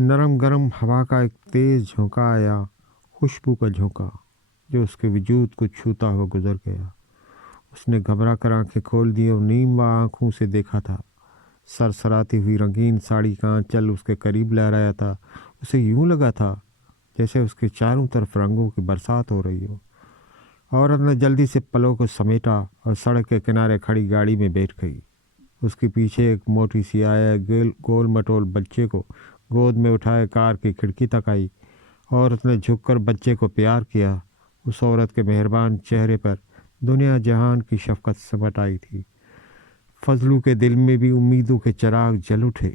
نرم گرم ہوا کا ایک تیز جھونکا آیا، خوشبو کا جھونکا جو اس کے وجود کو چھوتا ہوا گزر گیا۔ اس نے گھبرا کر آنکھیں کھول دی اور نیم آنکھوں سے دیکھا تھا۔ سرسراتی ہوئی رنگین ساڑی کا آنچل اس کے قریب لہرایا تھا۔ اسے یوں لگا تھا جیسے اس کے چاروں طرف رنگوں کی برسات ہو رہی ہو۔ عورت نے جلدی سے پلوں کو سمیٹا اور سڑک کے کنارے کھڑی گاڑی میں بیٹھ گئی۔ اس کے پیچھے ایک موٹی سی آیا گول مٹول بچے کو گود میں اٹھائے کار کی کھڑکی تک آئی۔ عورت نے جھک کر بچے کو پیار کیا۔ اس عورت کے مہربان چہرے پر دنیا جہان کی شفقت سمٹ آئی تھی۔ فضلو کے دل میں بھی امیدوں کے چراغ جل اٹھے۔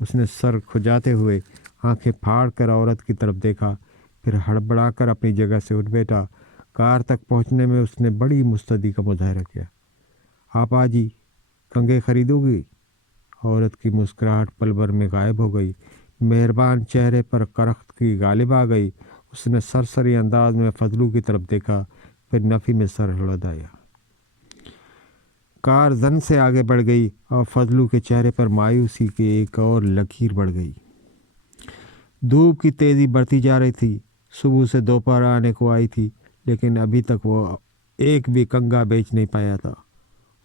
اس نے سر کھجاتے ہوئے آنکھیں پھاڑ کر عورت کی طرف دیکھا، پھر ہڑبڑا کر اپنی جگہ سے اٹھ بیٹھا۔ کار تک پہنچنے میں اس نے بڑی مستعدی کا مظاہرہ کیا۔ آپ آجی کنگھے خریدو گی؟ عورت کی مسکراہٹ پل بھر میں غائب ہو گئی۔ مہربان چہرے پر کرخت کی غالب آ گئی۔ اس نے سرسری انداز میں فضلو کی طرف دیکھا، پھر نفی میں سر ہڑدایا۔ کار زن سے آگے بڑھ گئی اور فضلو کے چہرے پر مایوسی کی ایک اور لکیر بڑھ گئی۔ دھوپ کی تیزی بڑھتی جا رہی تھی۔ صبح سے دوپہر آنے کو آئی تھی، لیکن ابھی تک وہ ایک بھی کنگھا بیچ نہیں پایا تھا۔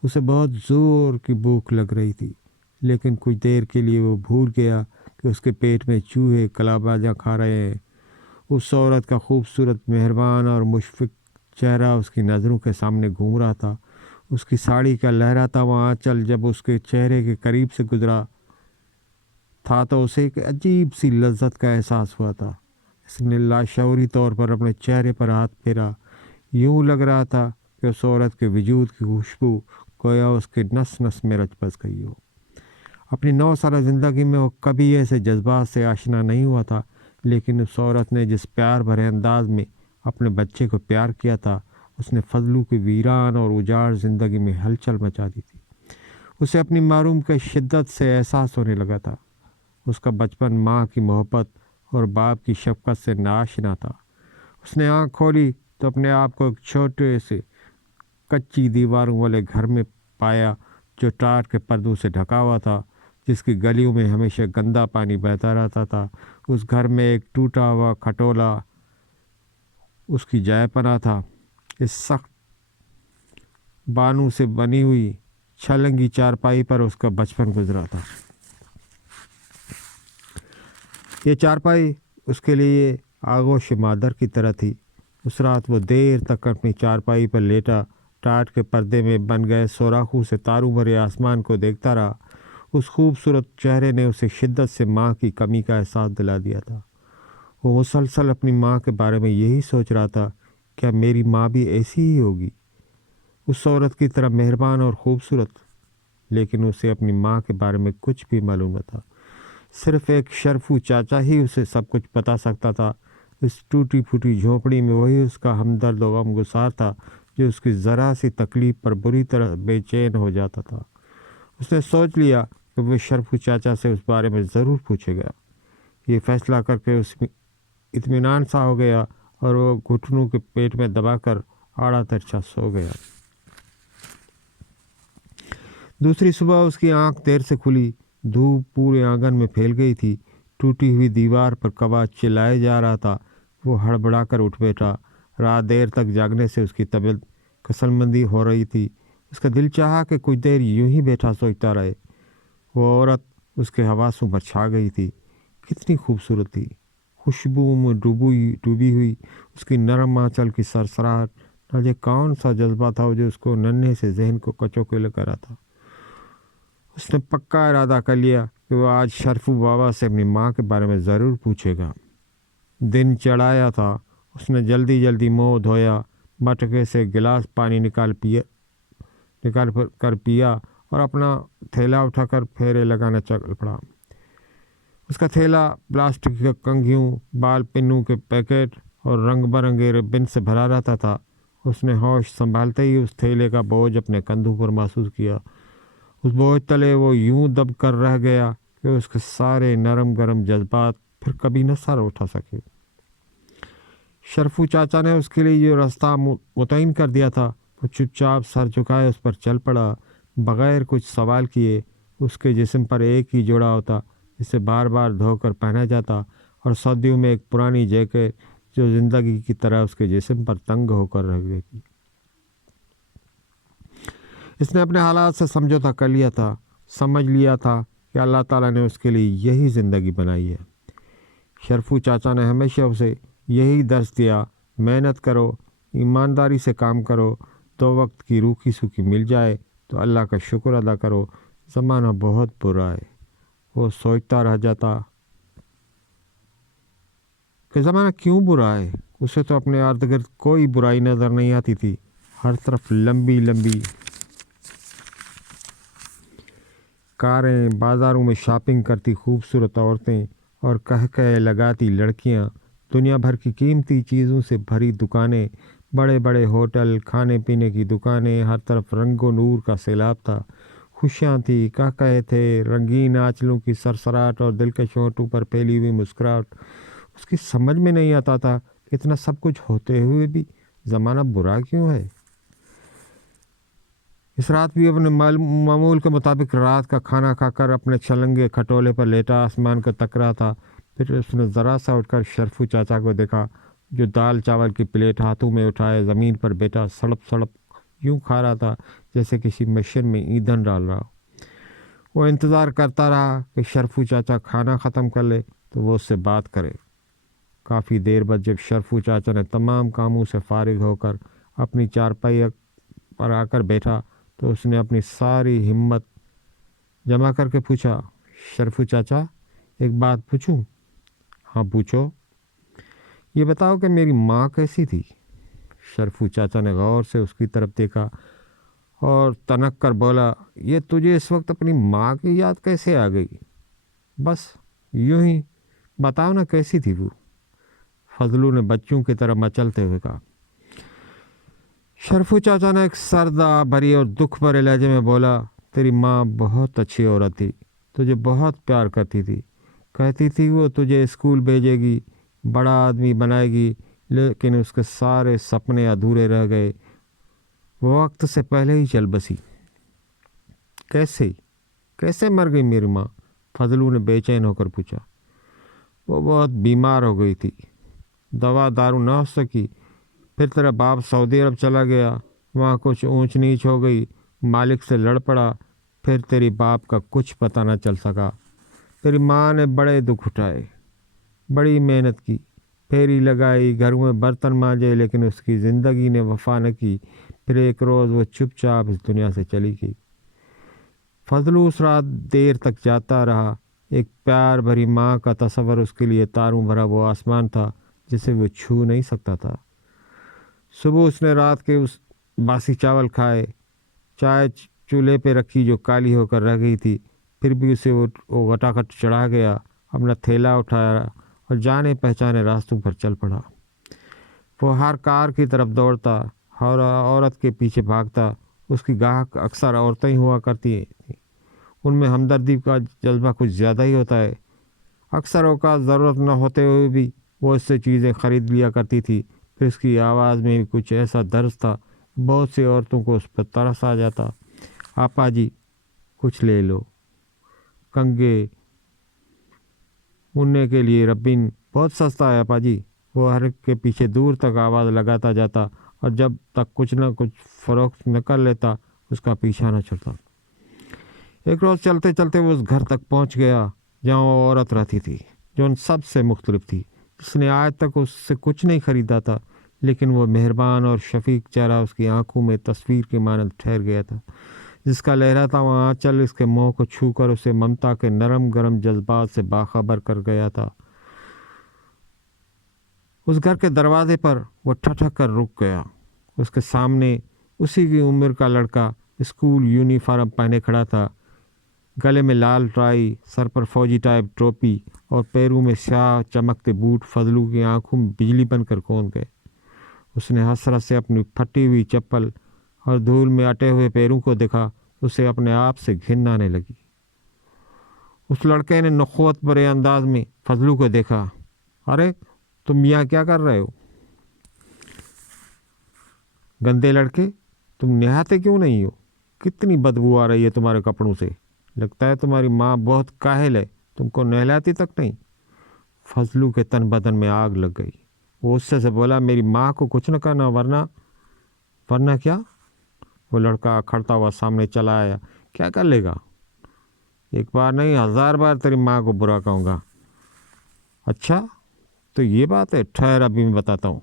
اسے بہت زور کی بھوک لگ رہی تھی، لیکن کچھ دیر کے لیے وہ بھول گیا کہ اس کے پیٹ میں چوہے کلابازیاں کھا رہے ہیں۔ اس عورت کا خوبصورت، مہربان اور مشفق چہرہ اس کی نظروں کے سامنے گھوم رہا تھا۔ اس کی ساڑی کا لہراتا ہوا آنچل جب اس کے چہرے کے قریب سے گزرا تھا تو اسے ایک عجیب سی لذت کا احساس ہوا تھا۔ اس نے لاشعوری طور پر اپنے چہرے پر ہاتھ پھیرا۔ یوں لگ رہا تھا کہ اس عورت کے وجود کی خوشبو گویا اس کے نس نس میں رچ بس گئی ہو۔ اپنی 9 سالہ زندگی میں وہ کبھی ایسے جذبات سے آشنا نہیں ہوا تھا، لیکن اس عورت نے جس پیار بھرے انداز میں اپنے بچے کو پیار کیا تھا، اس نے فضلو کی ویران اور اجاڑ زندگی میں ہلچل مچا دی تھی۔ اسے اپنی معروم کے شدت سے احساس ہونے لگا تھا۔ اس کا بچپن ماں کی محبت اور باپ کی شفقت سے ناآشنا تھا۔ اس نے آنکھ کھولی تو اپنے آپ کو ایک چھوٹے سے کچی دیواروں والے گھر میں پایا جو ٹاٹ کے پردوں سے ڈھکا ہوا تھا، جس کی گلیوں میں ہمیشہ گندا پانی بہتا رہتا تھا۔ اس گھر میں ایک ٹوٹا ہوا کھٹولا اس کی جائے پناہ تھا۔ اس سخت بانو سے بنی ہوئی چھلنگی چارپائی پر اس کا بچپن گزرا تھا۔ یہ چارپائی اس کے لیے آغوش مادر کی طرح تھی۔ اس رات وہ دیر تک اپنی چارپائی پر لیٹا ٹاٹ کے پردے میں بن گئے سوراخوں سے تاروں بھرے آسمان کو دیکھتا رہا۔ اس خوبصورت چہرے نے اسے شدت سے ماں کی کمی کا احساس دلا دیا تھا۔ وہ مسلسل اپنی ماں کے بارے میں یہی سوچ رہا تھا، کیا میری ماں بھی ایسی ہی ہوگی، اس عورت کی طرح مہربان اور خوبصورت؟ لیکن اسے اپنی ماں کے بارے میں کچھ بھی معلوم نہ تھا۔ صرف ایک شرفو چاچا ہی اسے سب کچھ بتا سکتا تھا۔ اس ٹوٹی پھوٹی جھونپڑی میں وہی اس کا ہمدرد و غمگسار تھا جو اس کی ذرا سی تکلیف پر بری طرح بے چین ہو جاتا تھا۔ اس نے سوچ لیا کہ وہ شرفو چاچا سے اس بارے میں ضرور پوچھے گا۔ یہ فیصلہ کر کے اس میں اطمینان سا ہو گیا اور وہ گھٹنوں کے پیٹ میں دبا کر آڑا ترچھا سو گیا۔ دوسری صبح اس کی آنکھ دیر سے کھلی۔ دھوپ پورے آنگن میں پھیل گئی تھی۔ ٹوٹی ہوئی دیوار پر کوا چلائے جا رہا تھا۔ وہ ہڑبڑا کر اٹھ بیٹھا۔ رات دیر تک جاگنے سے اس کی طبیعت کسل مندی ہو رہی تھی۔ اس کا دل چاہا کہ کچھ دیر یوں ہی بیٹھا سوچتا رہے۔ وہ عورت اس کے حواسوں پر چھا گئی تھی۔ کتنی خوبصورت تھی، خوشبو میں ڈوبی ہوئی اس کی نرم آنچل کی سرسراہٹ، نہ جانے کون سا جذبہ تھا جو اس کو ننھے سے ذہن کو کچوکل کر رہا تھا۔ اس نے پکا ارادہ کر لیا کہ وہ آج شرفو بابا سے اپنی ماں کے بارے میں ضرور پوچھے گا۔ دن چڑھایا تھا۔ اس نے جلدی جلدی منہ دھویا، مٹکے سے گلاس پانی نکال کر پیا اور اپنا تھیلا اٹھا کر پھیرے لگانا چل پڑا۔ اس کا تھیلا پلاسٹک کے کنگھیوں، بال پنوں کے پیکٹ اور رنگ برنگے ربن سے بھرا رہتا تھا۔ اس نے ہوش سنبھالتے ہی اس تھیلے کا بوجھ اپنے کندھوں پر محسوس کیا۔ اس بوجھ تلے وہ یوں دب کر رہ گیا کہ اس کے سارے نرم گرم جذبات پھر کبھی نہ سر اٹھا سکے۔ شرفو چاچا نے اس کے لیے یہ راستہ متعین کر دیا تھا۔ وہ چپ چاپ سر جھکائے اس پر چل پڑا، بغیر کچھ سوال کیے۔ اس کے جسم پر ایک ہی جوڑا ہوتا اسے بار بار دھو کر پہنا جاتا، اور سردیوں میں ایک پرانی جیکٹ جو زندگی کی طرح اس کے جسم پر تنگ ہو کر رہ گئی تھی۔ اس نے اپنے حالات سے سمجھوتا کر لیا تھا، سمجھ لیا تھا کہ اللہ تعالیٰ نے اس کے لیے یہی زندگی بنائی ہے۔ شرفو چاچا نے ہمیشہ اسے یہی درس دیا، محنت کرو، ایمانداری سے کام کرو، دو وقت کی روکھی سوکھی مل جائے تو اللہ کا شکر ادا کرو، زمانہ بہت برا ہے۔ وہ سوچتا رہ جاتا کہ زمانہ کیوں برا ہے؟ اسے تو اپنے ارد گرد کوئی برائی نظر نہیں آتی تھی، ہر طرف لمبی لمبی کاریں، بازاروں میں شاپنگ کرتی خوبصورت عورتیں اور کہہ لگاتی لڑکیاں، دنیا بھر کی قیمتی چیزوں سے بھری دکانیں، بڑے بڑے ہوٹل، کھانے پینے کی دکانیں، ہر طرف رنگ و نور کا سیلاب تھا، خوشیاں تھیں، کہے تھے، رنگین آنچلوں کی سرسراہٹ اور دلکش ہونٹوں پر پھیلی ہوئی مسکراہٹ۔ اس کی سمجھ میں نہیں آتا تھا کہ اتنا سب کچھ ہوتے ہوئے بھی زمانہ برا کیوں ہے۔ اس رات بھی اپنے معمول کے مطابق رات کا کھانا کھا کر اپنے چھلنگے کھٹولے پر لیٹا آسمان کو تک رہا تھا۔ پھر اس نے ذرا سا اٹھ کر شرفو چاچا کو دیکھا، جو دال چاول کی پلیٹ ہاتھوں میں اٹھائے زمین پر بیٹا سڑپ سڑپ یوں کھا رہا تھا جیسے کسی مشین میں ایندھن ڈال رہا ہو۔ وہ انتظار کرتا رہا کہ شرفو چاچا کھانا ختم کر لے تو وہ اس سے بات کرے۔ کافی دیر بعد جب شرفو چاچا نے تمام کاموں سے فارغ ہو کر اپنی چارپائی پر آ کر بیٹھا تو اس نے اپنی ساری ہمت جمع کر کے پوچھا، شرفو چاچا ایک بات پوچھوں؟ ہاں پوچھو۔ یہ بتاؤ کہ میری ماں کیسی تھی؟ شرفو چاچا نے غور سے اس کی طرف دیکھا اور تنک کر بولا، یہ تجھے اس وقت اپنی ماں کی یاد کیسے آ گئی؟ بس یوں ہی، بتاؤ نا کیسی تھی وہ؟ فضلو نے بچوں کی طرح مچلتے ہوئے کہا۔ شرفو چاچا نے ایک سردہ بھری اور دکھ بھرے لہجے میں بولا، تیری ماں بہت اچھی عورت تھی، تجھے بہت پیار کرتی تھی، کہتی تھی وہ تجھے اسکول بھیجے گی، بڑا آدمی بنائے گی، لیکن اس کے سارے سپنے ادھورے رہ گئے، وہ وقت سے پہلے ہی چل بسی۔ کیسے مر گئی میری ماں؟ فضلو نے بے چین ہو کر پوچھا۔ وہ بہت بیمار ہو گئی تھی، دوا دارو نہ ہو سکی، پھر تیرا باپ سعودی عرب چلا گیا، وہاں کچھ اونچ نیچ ہو گئی، مالک سے لڑ پڑا، پھر تیری باپ کا کچھ پتہ نہ چل سکا۔ تیری ماں نے بڑے دکھ اٹھائے، بڑی محنت کی، پھیری لگائی، گھروں میں برتن مانجے، لیکن اس کی زندگی نے وفا نہ کی۔ پھر ایک روز وہ چپ چاپ اس دنیا سے چلی گئی۔ فضلو اس رات دیر تک جاتا رہا۔ ایک پیار بھری ماں کا تصور اس کے لیے تاروں بھرا وہ آسمان تھا جسے وہ چھو نہیں سکتا تھا۔ صبح اس نے رات کے اس باسی چاول کھائے، چائے چولہے پہ رکھی جو کالی ہو کر رہ گئی تھی، پھر بھی اسے وہ گٹاگٹ چڑھا گیا، اپنا تھیلا اٹھایا اور جانے پہچانے راستوں پر چل پڑا۔ وہ ہر کار کی طرف دوڑتا، ہر عورت کے پیچھے بھاگتا۔ اس کی گاہک اکثر عورتیں ہی ہوا کرتی تھیں، ان میں ہمدردی کا جذبہ کچھ زیادہ ہی ہوتا ہے۔ اکثر اوقات ضرورت نہ ہوتے ہوئے بھی وہ اس سے چیزیں خرید لیا کرتی تھی۔ پھر اس کی آواز میں بھی کچھ ایسا درد تھا، بہت سی عورتوں کو اس پر ترس آ جاتا۔ آپا جی کچھ لے لو، کنگے اننے کے لیے ربن بہت سستا ہے آپا جی۔ وہ ہر ایک کے پیچھے دور تک آواز لگاتا جاتا اور جب تک کچھ نہ کچھ فروخت نہ کر لیتا اس کا پیچھا نہ چھڑتا۔ ایک روز چلتے چلتے وہ اس گھر تک پہنچ گیا جہاں وہ عورت رہتی تھی جو ان سب سے مختلف تھی، جس نے آج تک اس سے کچھ نہیں خریدا تھا، لیکن وہ مہربان اور شفیق چہرہ اس کی آنکھوں میں تصویر کے مانند ٹھہر گیا تھا، جس کا لہراتا ہوا آنچل اس کے منہ کو چھو کر اسے ممتا کے نرم گرم جذبات سے باخبر کر گیا تھا۔ اس گھر کے دروازے پر وہ ٹھٹک کر رک گیا۔ اس کے سامنے اسی کی عمر کا لڑکا اسکول یونیفارم پہنے کھڑا تھا، گلے میں لال ٹائی، سر پر فوجی ٹائپ ٹوپی اور پیروں میں سیاہ چمکتے بوٹ فضلو کی آنکھوں میں بجلی بن کر کون گئے۔ اس نے حسرت سے اپنی پھٹی ہوئی چپل اور دھول میں اٹے ہوئے پیروں کو دیکھا، اسے اپنے آپ سے گھن آنے لگی۔ اس لڑکے نے نخوت بھرے انداز میں فضلو کو دیکھا۔ ارے تم یہاں کیا کر رہے ہو؟ گندے لڑکے، تم نہاتے کیوں نہیں ہو؟ کتنی بدبو آ رہی ہے تمہارے کپڑوں سے، لگتا ہے تمہاری ماں بہت کاہل ہے، تم کو نہلاتی تک نہیں۔ فضلو کے تن بدن میں آگ لگ گئی۔ وہ غصے سے بولا میری ماں کو کچھ نہ کرنا، ورنہ کیا؟ وہ لڑکا کھڑتا ہوا سامنے چلا آیا۔ کیا کر لے گا؟ ایک بار نہیں 1000 بار تیری ماں کو برا کہوں گا۔ اچھا تو یہ بات ہے، ٹھہر ابھی میں بتاتا ہوں۔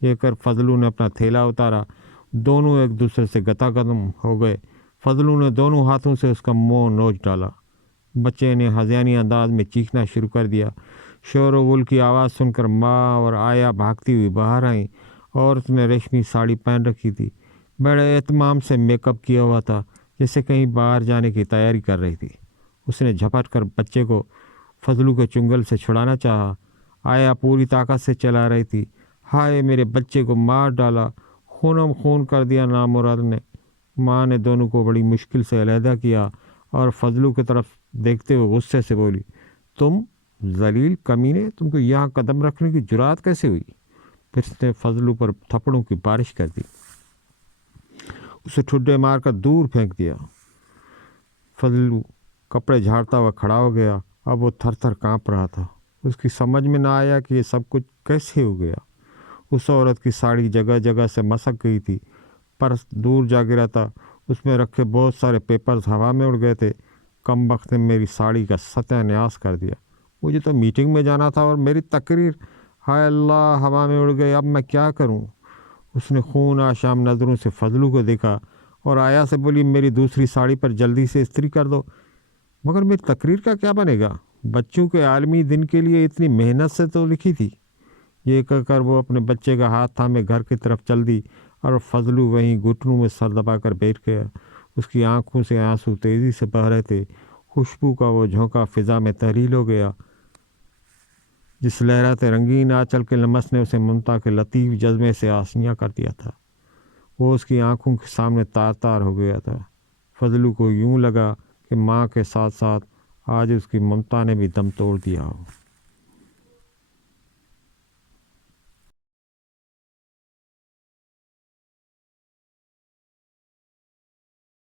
یہ کر فضلو نے اپنا تھیلا اتارا۔ دونوں ایک دوسرے سے گتا قدم ہو گئے۔ فضلو نے دونوں ہاتھوں سے اس کا منہ نوچ ڈالا۔ بچے نے ہذیانی انداز میں چیخنا شروع کر دیا۔ شور و غل کی آواز سن کر ماں اور آیا بھاگتی ہوئی باہر آئیں۔ عورت نے ریشمی ساڑی پہن رکھی تھی، بڑے اہتمام سے میک اپ کیا ہوا تھا، جیسے کہیں باہر جانے کی تیاری کر رہی تھی۔ اس نے جھپٹ کر بچے کو فضلو کے چنگل سے چھڑانا چاہا۔ آیا پوری طاقت سے چلا رہی تھی۔ ہائے میرے بچے کو مار ڈالا، خونم خون کر دیا نامراد نے۔ ماں نے دونوں کو بڑی مشکل سے علیحدہ کیا اور فضلو کی طرف دیکھتے ہوئے غصے سے بولی، تم ذلیل کمینے، تم کو یہاں قدم رکھنے کی جرات کیسے ہوئی؟ پھر اس نے فضلو پر تھپڑوں کی بارش کر دی، اسے ٹھڈے مار کر دور پھینک دیا۔ فضلو کپڑے جھاڑتا ہوا کھڑا ہو گیا۔ اب وہ تھر تھر کانپ رہا تھا۔ اس کی سمجھ میں نہ آیا کہ یہ سب کچھ کیسے ہو گیا۔ اس عورت کی ساڑی جگہ جگہ سے مسک گئی تھی، پرس دور جا گرا تھا، اس میں رکھے بہت سارے پیپرز ہوا میں اڑ گئے تھے۔ کم بخت نے میری ساڑی کا ستیہ ناش کر دیا۔ مجھے تو میٹنگ میں جانا تھا اور میری تقریر، ہائے اللہ، ہوا میں اڑ گئی، اب میں کیا کروں؟ اس نے خون آشام نظروں سے فضلو کو دیکھا اور آیا سے بولی، میری دوسری ساڑی پر جلدی سے استری کر دو۔ مگر میری تقریر کا کیا بنے گا؟ بچوں کے عالمی دن کے لیے اتنی محنت سے تو لکھی تھی۔ یہ کہہ کر وہ اپنے بچے کا ہاتھ تھامے گھر کی طرف چل دی اور فضلو وہیں گھٹنوں میں سر دبا کر بیٹھ گیا۔ اس کی آنکھوں سے آنسو تیزی سے بہہ رہے تھے۔ خوشبو کا وہ جھونکا فضا میں تحلیل ہو گیا، جس لہراتے رنگین آنچل کے لمس نے اسے ممتا کے لطیف جذبے سے آشیاں کر دیا تھا۔ وہ اس کی آنکھوں کے سامنے تار تار ہو گیا تھا۔ فضلو کو یوں لگا کہ ماں کے ساتھ ساتھ آج اس کی ممتا نے بھی دم توڑ دیا ہو۔